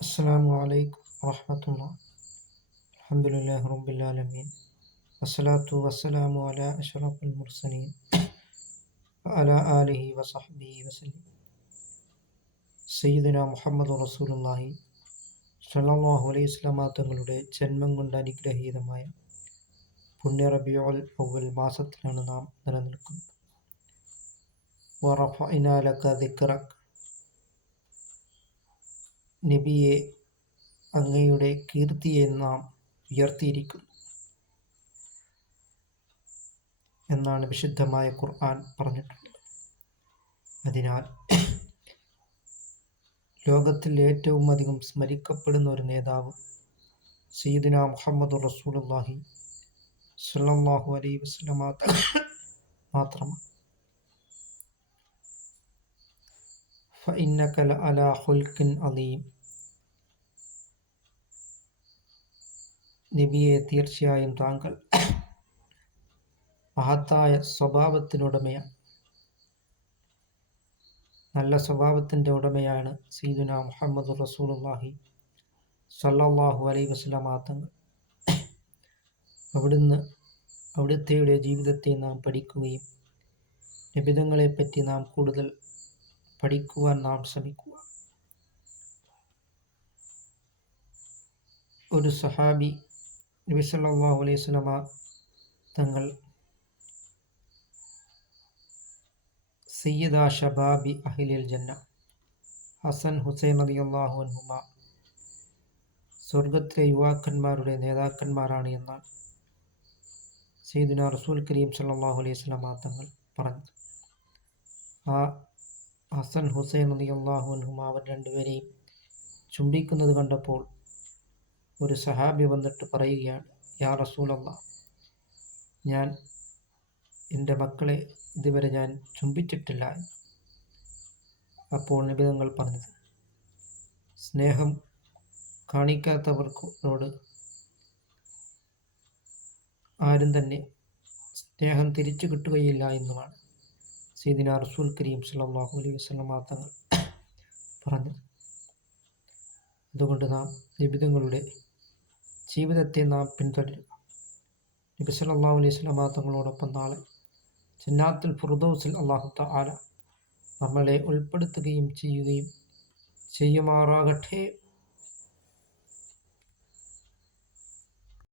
അസ്സാം വലൈക്കും വാഹമത്തുള്ള അലഹമുല്ലാ റബുലാലമീൻ വസ്സലാത്തു വസ്സലാമു അല അഷറഫുൽ മുർസലീൻ അല ആലിഹി വസഹബി വസലീം സയ്യിദുന മുഹമ്മദ് റസൂലുല്ലാഹി സല്ലാഹു അലൈഹി സ്വലാമ തങ്ങളുടെ ജന്മം കൊണ്ട് അനുഗ്രഹീതമായ പുണ്യ റബിയോൽ ഒവ്വൽ മാസത്തിലാണ് നാം നിലനിൽക്കുന്നത്. വറഫ ഇനാലക്ക ദിക്കറക് നബിയെ അങ്ങയുടെ കീർത്തിയെ നാം ഉയർത്തിയിരിക്കുന്നു എന്നാണ് വിശുദ്ധമായ ഖുർആൻ പറഞ്ഞിട്ടുള്ളത് അതിനാൽ ലോകത്തിൽ ഏറ്റവും അധികം സ്മരിക്കപ്പെടുന്ന ഒരു നേതാവ് സീദിന മുഹമ്മദ് റസൂലുല്ലാഹി സുല്ലാഹു അലൈ വസ്ല മാത്രമാണ്. ഫഇന്നക്കൽ അലാ ഹുൽക്കിൻ അലീം. നബിയെ തീർച്ചയായും താങ്കൾ മഹത്തായ സ്വഭാവത്തിനുടമയാണ്. നല്ല സ്വഭാവത്തിന്റെ ഉടമയാണ് സീദുന മുഹമ്മദ് റസൂലുള്ളാഹി സല്ലാഹു അലൈ വസല്ലമ അവിടുന്ന് അവിടുത്തെയുടെ ജീവിതത്തെ നാം പഠിക്കുകയും നിബിതങ്ങളെപ്പറ്റി നാം കൂടുതൽ പഠിക്കുവാൻ നാം ശ്രമിക്കുക. ഒരു സഹാബി നബി സല്ലല്ലാഹു അലൈഹി സ്വലമ തങ്ങൾ സയ്യിദ ഷബാബി അഹിലിൽ ജന്ന ഹസൻ ഹുസൈൻ അലി അള്ളാഹു അൻഹുമ സ്വർഗത്തിലെ യുവാക്കന്മാരുടെ നേതാക്കന്മാരാണ് എന്നാൽ സയ്യദിന റസൂൽ കരീം സല്ലല്ലാഹു അലൈഹി സ്വലമ തങ്ങൾ പറഞ്ഞു ആ ഹസൻ ഹുസൈൻ അലി അള്ളാഹു അൻഹുമ അവർ രണ്ടുപേരെയും ചുംബിക്കുന്നത് കണ്ടപ്പോൾ ഒരു സഹാബി വന്നിട്ട് പറയുകയാണ് യാ റസൂലല്ല ഞാൻ എന്റെ മക്കളെ ഇതുവരെ ഞാൻ ചുംബിച്ചിട്ടില്ല അപ്പോൾ നിബിതങ്ങൾ പറഞ്ഞത് സ്നേഹം കാണിക്കാത്തവർക്കോട് ആരും തന്നെ സ്നേഹം തിരിച്ചു കിട്ടുകയില്ല എന്നുമാണ് സീദിന റസൂൽ കരീം സല്ലല്ലാഹു അലൈഹി വസല്ലം തങ്ങൾ പറഞ്ഞത്. അതുകൊണ്ട് നാം നിബിധങ്ങളുടെ ജീവിതത്തെ നാം പിന്തുടരുക നബി സല്ലല്ലാഹു അലൈഹി സ്വലാമ തങ്ങളോടൊപ്പം നാളെ ചിന്നാത്തുൽ ഫുർദൗസിൽ അള്ളാഹു തആല നമ്മളെ ഉൾപ്പെടുത്തുകയും ചെയ്യുകയും ചെയ്യുമാറാകട്ടെ.